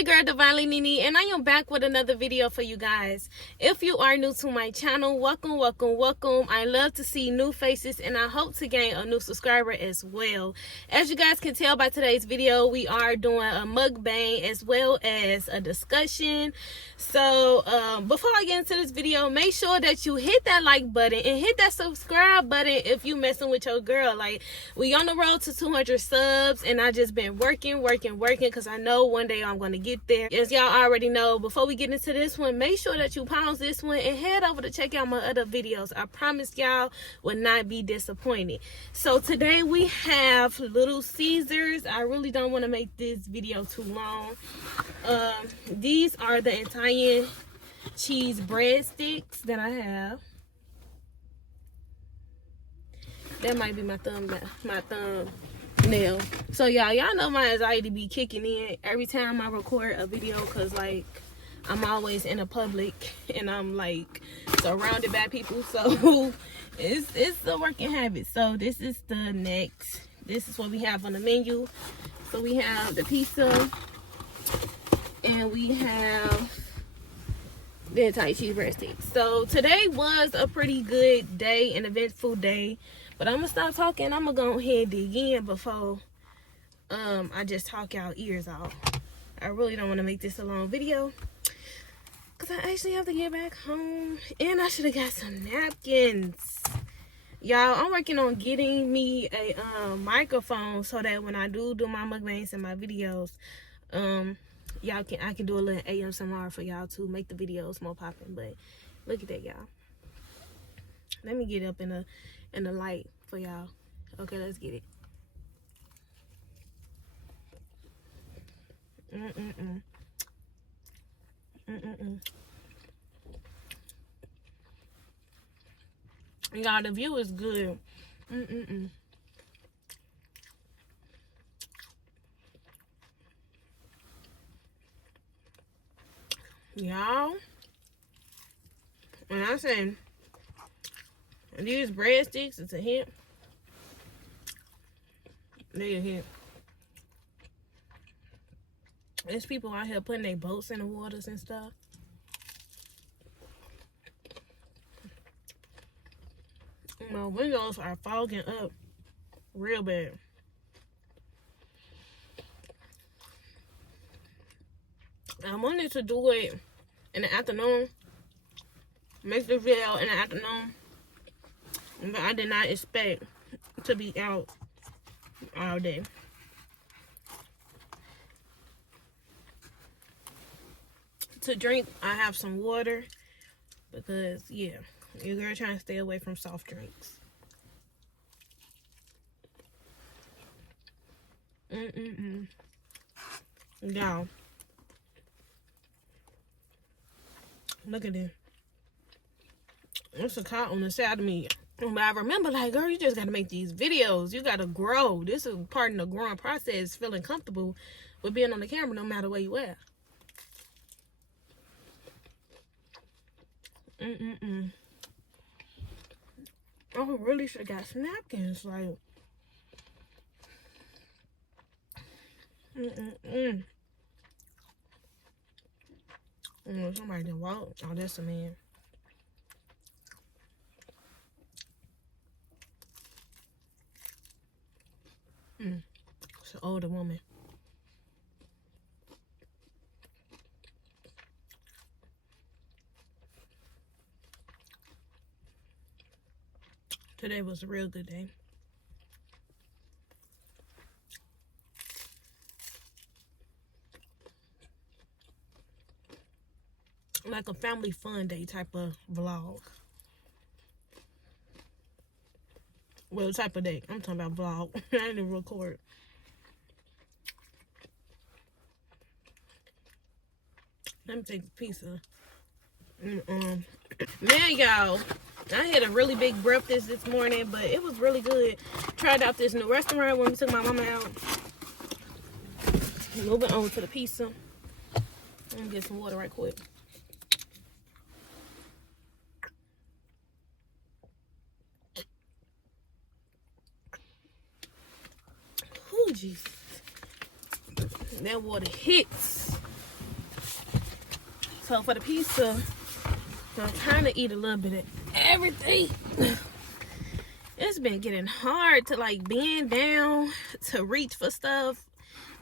your girl Divinely Nini, and I am back with another video for you guys. If you are new to my channel, welcome. I love to see new faces, and I hope to gain a new subscriber as well. As you guys can tell by today's video, we are doing a mukbang as well as a discussion. So before I get into this video, make sure that you hit that like button and hit that subscribe button if you messing with your girl. Like, we on the road to 200 subs, and I just been working because I know one day I'm going to get there. As y'all already know, before we get into this one, make sure that you pause this one and head over to check out my other videos. I promise y'all will not be disappointed. So today we have Little Caesars. I really don't want to make this video too long. These are the Italian cheese breadsticks that I have. That might be my thumbnail. So y'all know my anxiety be kicking in every time I record a video, because like I'm always in a public and I'm like surrounded by people, so it's a working habit. So this is the next. This is what we have on the menu. So we have the pizza, and we have the Italian cheese breadsticks. So today was a pretty good day, an eventful day. But I'm gonna stop talking. I'm gonna go ahead and dig in before I just talk y'all ears off. I really don't want to make this a long video, because I actually have to get back home, and I should have got some napkins. Y'all, I'm working on getting me a microphone so that when I do my mukbangs and my videos, I can do a little ASMR for y'all to make the videos more popping. But look at that, y'all. Let me get up in the light for y'all. Okay, let's get it. Y'all, the view is good. Y'all, when I say these breadsticks, it's a hit. They a hit. There's people out here putting their boats in the waters and stuff. My windows are fogging up real bad. I wanted to do it in the afternoon. Make the video in the afternoon. But I did not expect to be out all day. To drink, I have some water, because yeah, your girl trying to stay away from soft drinks. Y'all, look at this. There's a car on the side of me. But I remember, like, girl, you just got to make these videos. You got to grow. This is part of the growing process, feeling comfortable with being on the camera no matter where you at. I really should have got some napkins. Like, somebody didn't walk. Oh, that's a man. It's an older woman. Today was a real good day. Like a family fun day type of vlog. Well, type of day. I'm talking about vlog. I didn't record. Let me take the pizza. Man, y'all, I had a really big breakfast this morning, but it was really good. Tried out this new restaurant when we took my mama out. Moving on to the pizza. Let me get some water right quick. Oh, Jesus. That water hits. So for the pizza, I'm trying to eat a little bit of everything. It's been getting hard to like bend down to reach for stuff.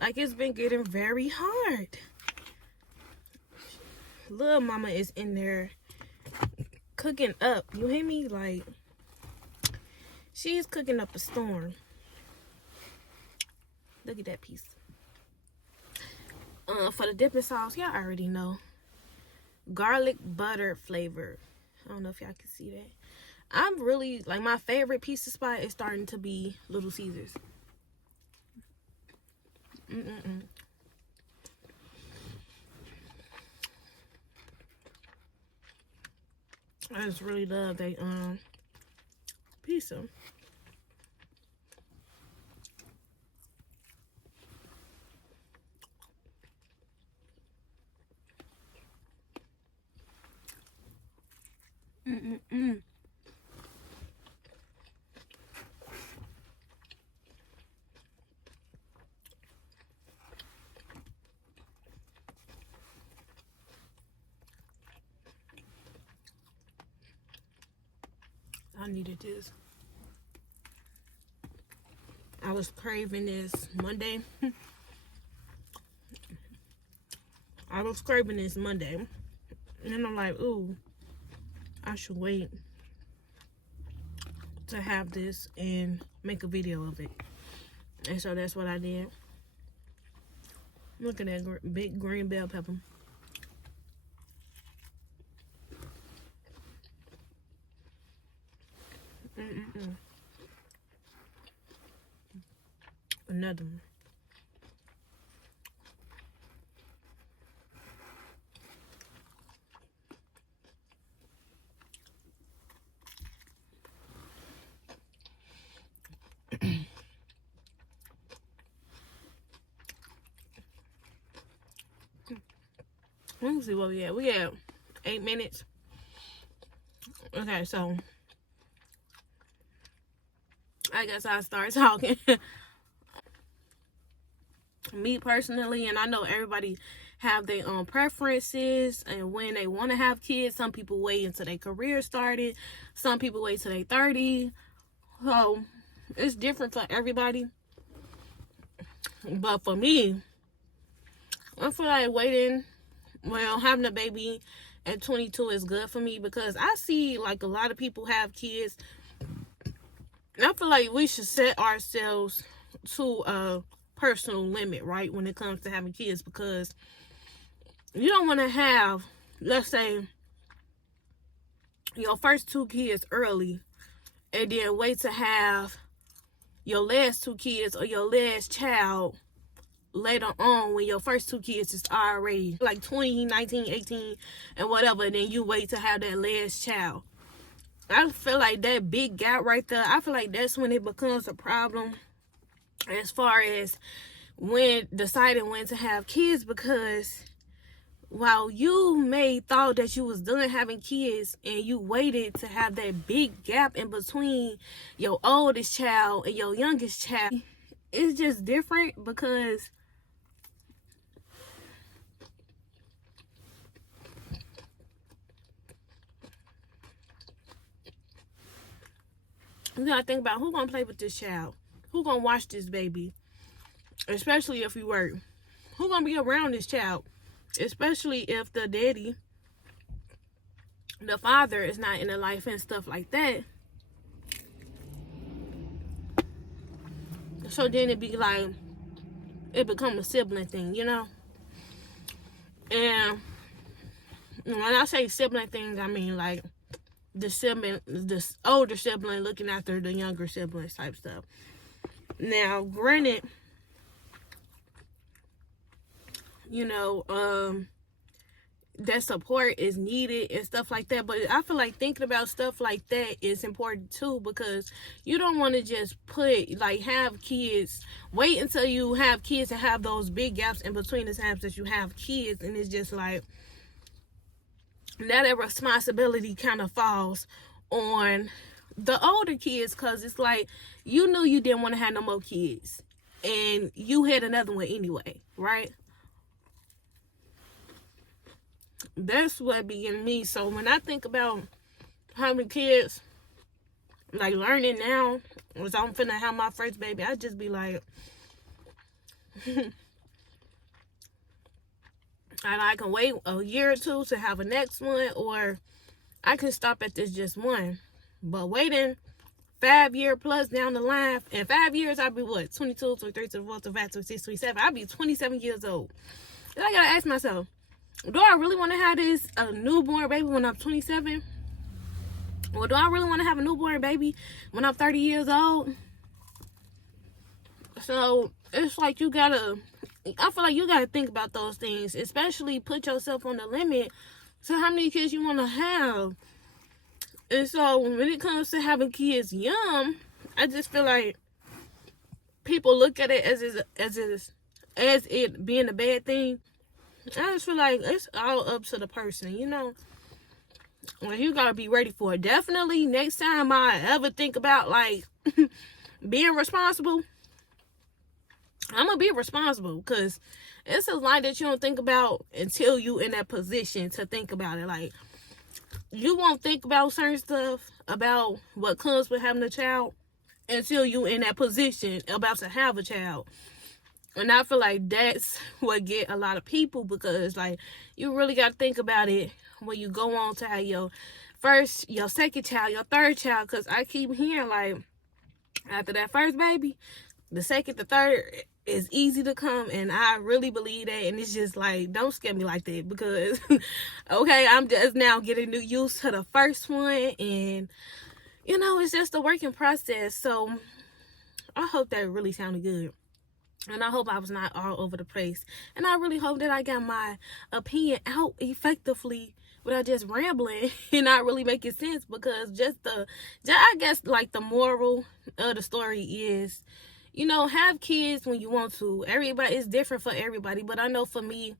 Like, it's been getting very hard. Little mama is in there cooking up. You hear me? Like, she's cooking up a storm. Look at that piece. For the dipping sauce, y'all already know. Garlic butter flavor. I don't know if y'all can see that. I'm really, like, my favorite pizza spot is starting to be Little Caesars. I just really love that pizza. I needed this. I was craving this Monday. I was craving this Monday. And then I'm like, ooh, I should wait to have this and make a video of it. And so that's what I did. Look at that big green bell pepper. Another one. Let me see what we at. We at 8 minutes. Okay, so I guess I'll start talking. Me personally, and I know everybody have their own preferences and when they want to have kids. Some people wait until their career started. Some people wait till they 30. So it's different for everybody. But for me, I feel like waiting, well, having a baby at 22 is good for me because I see like a lot of people have kids. And I feel like we should set ourselves to a personal limit, right, when it comes to having kids, because you don't want to have, let's say, your first 2 kids early and then wait to have your last 2 kids or your last child later on when your first 2 kids is already like 20, 19, 18 and whatever, and then you wait to have that last child. I feel like that big gap right there, I feel like that's when it becomes a problem as far as when deciding when to have kids, because while you may thought that you was done having kids and you waited to have that big gap in between your oldest child and your youngest child, it's just different because you gotta think about who gonna play with this child, who gonna watch this baby, especially if you work, who gonna be around this child, especially if the daddy, the father, is not in the life and stuff like that. So then it be like, it become a sibling thing, you know? And when I say sibling thing, I mean like the sibling, the older sibling looking after the younger siblings type stuff. Now, granted, you know, that support is needed and stuff like that, but I feel like thinking about stuff like that is important too, because you don't want to just put, like, have kids, wait until you have kids and have those big gaps in between the times that you have kids, and it's just like that responsibility kind of falls on the older kids, because it's like you knew you didn't want to have no more kids and you had another one anyway, right? That's what be in me. So when I think about having kids, like learning now, was I'm finna have my first baby, I just be like, and I can wait a year or two to have a next one, or I can stop at this just one. But waiting 5 year plus down the line, in 5 years, I'll be what? 22, 23, 24, 25, 26, 27. I'll be 27 years old. And I gotta ask myself, do I really want to have a newborn baby when I'm 27? Or do I really want to have a newborn baby when I'm 30 years old? So it's like I feel like you gotta think about those things, especially put yourself on the limit to how many kids you want to have. And so when it comes to having kids young, I just feel like people look at it as it being a bad thing. I just feel like it's all up to the person, you know. Well, you gotta be ready for it. Definitely next time I ever think about like being responsible, I'm gonna be responsible, because it's a lot that you don't think about until you in that position to think about it. Like, you won't think about certain stuff about what comes with having a child until you in that position about to have a child. And I feel like that's what get a lot of people, because like you really got to think about it when you go on to have your first, your second child, your third child. Because I keep hearing like after that first baby, the second, the third is easy to come, and I really believe that. And it's just like, don't scare me like that, because okay, I'm just now getting used to the first one, and you know, it's just a working process. So I hope that really sounded good, and I hope I was not all over the place, and I really hope that I got my opinion out effectively without just rambling and not really making sense. Because I guess like the moral of the story is, you know, have kids when you want to. Everybody is different for everybody, but I know for me,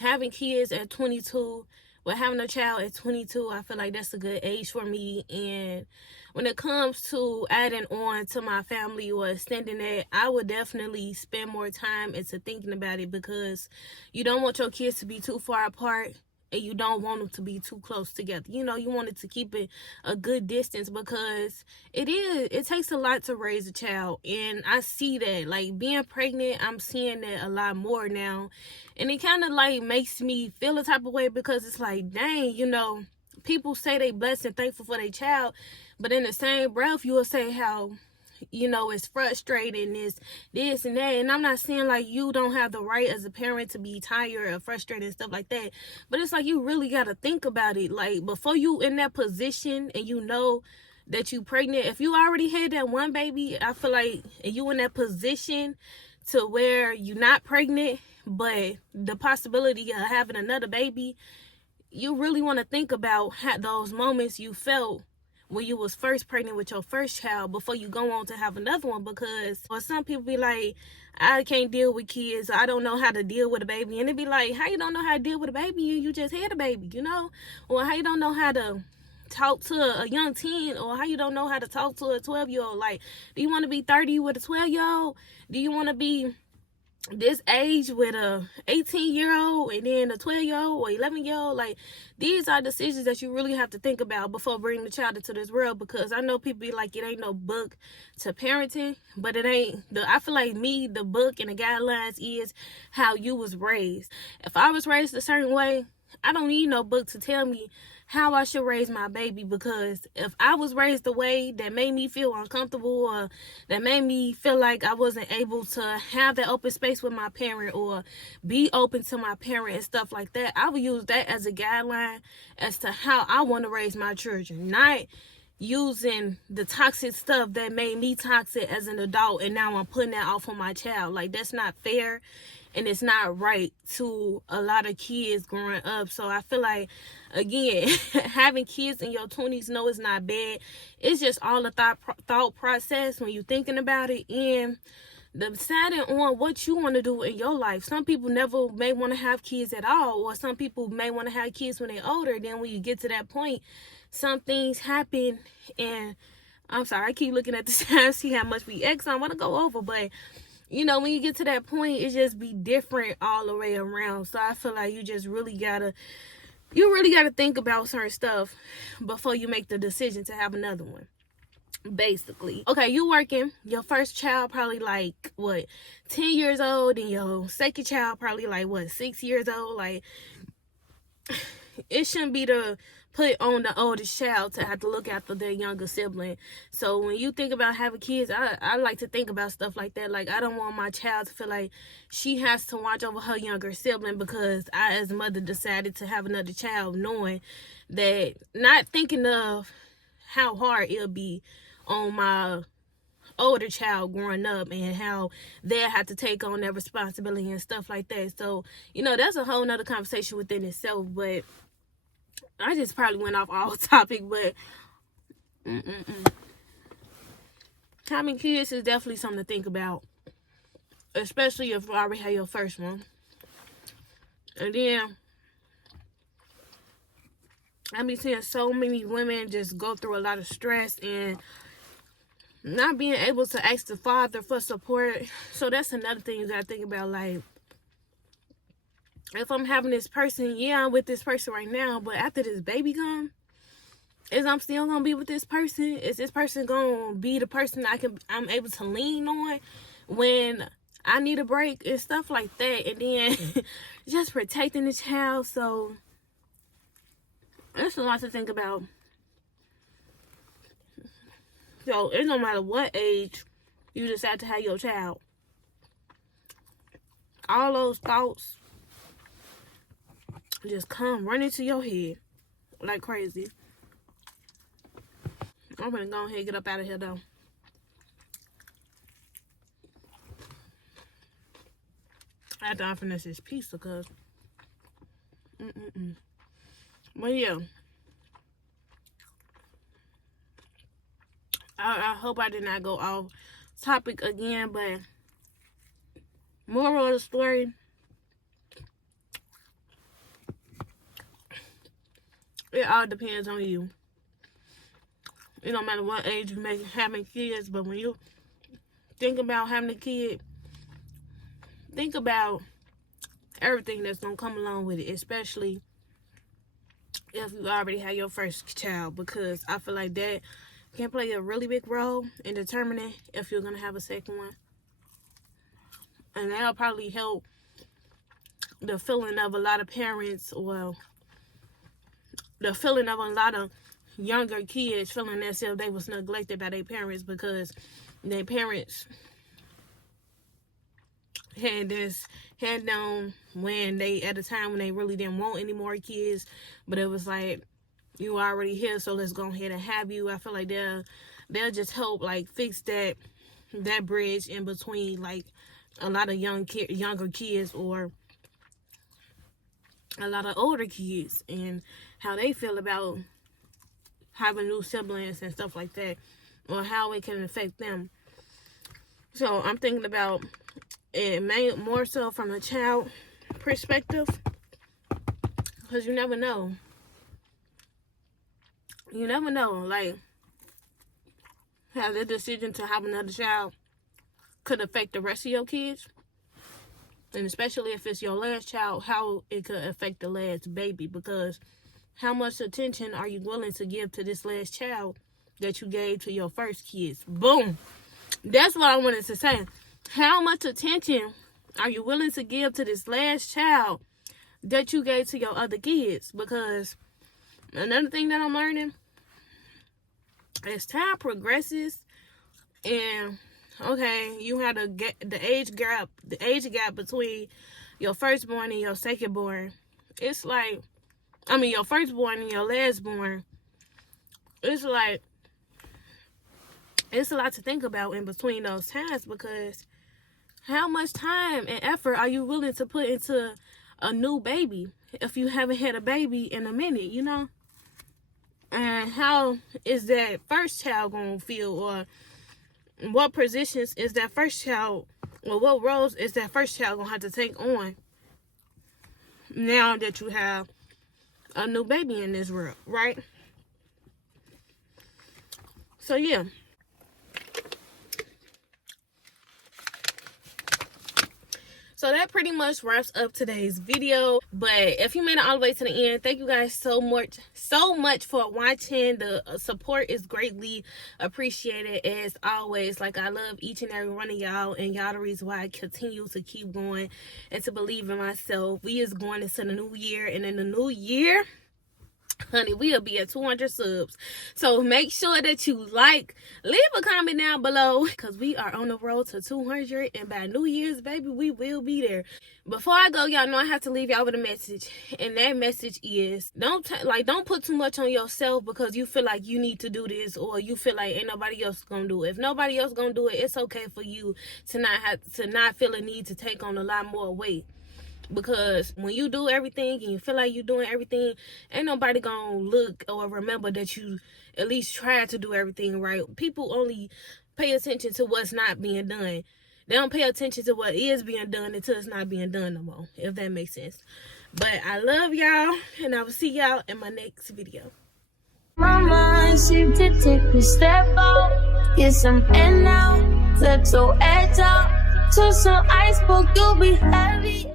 having kids at 22, with having a child at 22, I feel like that's a good age for me. And when it comes to adding on to my family or extending that, I would definitely spend more time into thinking about it, because you don't want your kids to be too far apart, and you don't want them to be too close together. You know, you want it to keep it a good distance, because it takes a lot to raise a child. And I see that, like being pregnant, I'm seeing that a lot more now. And it kind of like makes me feel a type of way, because it's like, dang, you know, people say they blessed and thankful for their child, but in the same breath, you will say how, you know, it's frustrating, this and that. And I'm not saying like you don't have the right as a parent to be tired or frustrated and stuff like that, but it's like you really got to think about it. Like, before you in that position and you know that you pregnant, if you already had that one baby, I feel like, and you in that position to where you're not pregnant, but the possibility of having another baby, you really want to think about those moments you felt when you was first pregnant with your first child before you go on to have another one. Because or some people be like, I can't deal with kids, I don't know how to deal with a baby. And it be like, how you don't know how to deal with a baby? You just had a baby, you know? Or how you don't know how to talk to a young teen, or how you don't know how to talk to a 12-year-old. Like, do you want to be 30 with a 12-year-old? Do you want to be this age with a 18-year-old and then a 12-year-old or 11-year-old? Like, these are decisions that you really have to think about before bringing the child into this world. Because I know people be like, it ain't no book to parenting, but it ain't I feel like the book and the guidelines is how you was raised. If I was raised a certain way, I don't need no book to tell me how I should raise my baby. Because if I was raised a way that made me feel uncomfortable, or that made me feel like I wasn't able to have that open space with my parent or be open to my parent and stuff like that, I would use that as a guideline as to how I want to raise my children. Not using the toxic stuff that made me toxic as an adult, and now I'm putting that off on my child. Like, that's not fair, and it's not right to a lot of kids growing up. So I feel like, again, having kids in your 20s, no, it's not bad. It's just all the thought process when you're thinking about it, and deciding on what you want to do in your life. Some people never may want to have kids at all, or some people may want to have kids when they're older. Then when you get to that point, some things happen, and I'm sorry, I keep looking at the time, see how much we X I want to go over, but you know, when you get to that point, it just be different all the way around. So I feel like you just really gotta you really got to think about certain stuff before you make the decision to have another one. Basically, okay, you working, your first child probably like what, 10 years old, and your second child probably like what, 6 years old. Like, it shouldn't be to put on the oldest child to have to look after their younger sibling. So when you think about having kids, I like to think about stuff like that. Like, I don't want my child to feel like she has to watch over her younger sibling because I, as a mother, decided to have another child, knowing that, not thinking of how hard it'll be on my older child growing up and how they'll have to take on that responsibility and stuff like that. So, that's a whole nother conversation within itself. But I just probably went off all topic. But having kids is definitely something to think about, especially if you already have your first one. And then I be seeing so many women just go through a lot of stress and not being able to ask the father for support. So that's another thing you gotta think about. Like, if I'm having this person, yeah, I'm with this person right now, but after this baby come, is I'm still gonna be with this person? Is this person gonna be the person I'm able to lean on when I need a break and stuff like that? And then just protecting the child. So that's a lot to think about. So it don't matter what age you decide to have your child. All those thoughts just come running to your head like crazy. I'm gonna go ahead and get up out of here though. After I finish this pizza, cause But yeah, I hope I did not go off topic again, but moral of the story, it all depends on you. It don't matter what age you make having kids, but when you think about having a kid, think about everything that's gonna come along with it, especially if you already have your first child, because I feel like that can play a really big role in determining if you're gonna have a second one. And that'll probably help the feeling of a lot of parents, or the feeling of a lot of younger kids feeling as if they was neglected by their parents, because their parents had this head down when they, at a time when they really didn't want any more kids, but it was like, you already here, so let's go ahead and have you. I feel like they'll just help like fix that bridge in between like a lot of younger kids, or a lot of older kids, and how they feel about having new siblings and stuff like that, or how it can affect them. So I'm thinking about it more so from a child perspective, because you never know. You never know, like, how the decision to have another child could affect the rest of your kids. And especially if it's your last child, how it could affect the last baby. Because how much attention are you willing to give to this last child that you gave to your first kids? Boom. That's what I wanted to say. How much attention are you willing to give to this last child that you gave to your other kids? Because another thing that I'm learning, as time progresses, and okay, you had the age gap between your firstborn and your secondborn. It's like, your firstborn and your lastborn. It's like, it's a lot to think about in between those times, because how much time and effort are you willing to put into a new baby if you haven't had a baby in a minute, And how is that first child going to feel, or what positions is that first child, or what roles is that first child going to have to take on now that you have a new baby in this world, right? So, yeah. So that pretty much wraps up today's video. But if you made it all the way to the end, thank you guys so much for watching. The support is greatly appreciated as always. Like, I love each and every one of y'all, and y'all the reason why I continue to keep going and to believe in myself. We is going into the new year, and in the new year, honey, we'll be at 200 subs. So make sure that you leave a comment down below, because we are on the road to 200, and by New Year's, baby, we will be there. Before I go, y'all know I have to leave y'all with a message, and that message is don't put too much on yourself because you feel like you need to do this, or you feel like ain't nobody else gonna do it. If nobody else gonna do it, it's okay for you to not feel a need to take on a lot more weight. Because when you do everything and you feel like you're doing everything, ain't nobody gonna look or remember that you at least tried to do everything right. People only pay attention to what's not being done. They don't pay attention to what is being done until it's not being done no more, if that makes sense. But I love y'all, and I will see y'all in my next video. My mind seemed to take a step out, get some air now, let your edge out, to some iceberg, you'll be heavy.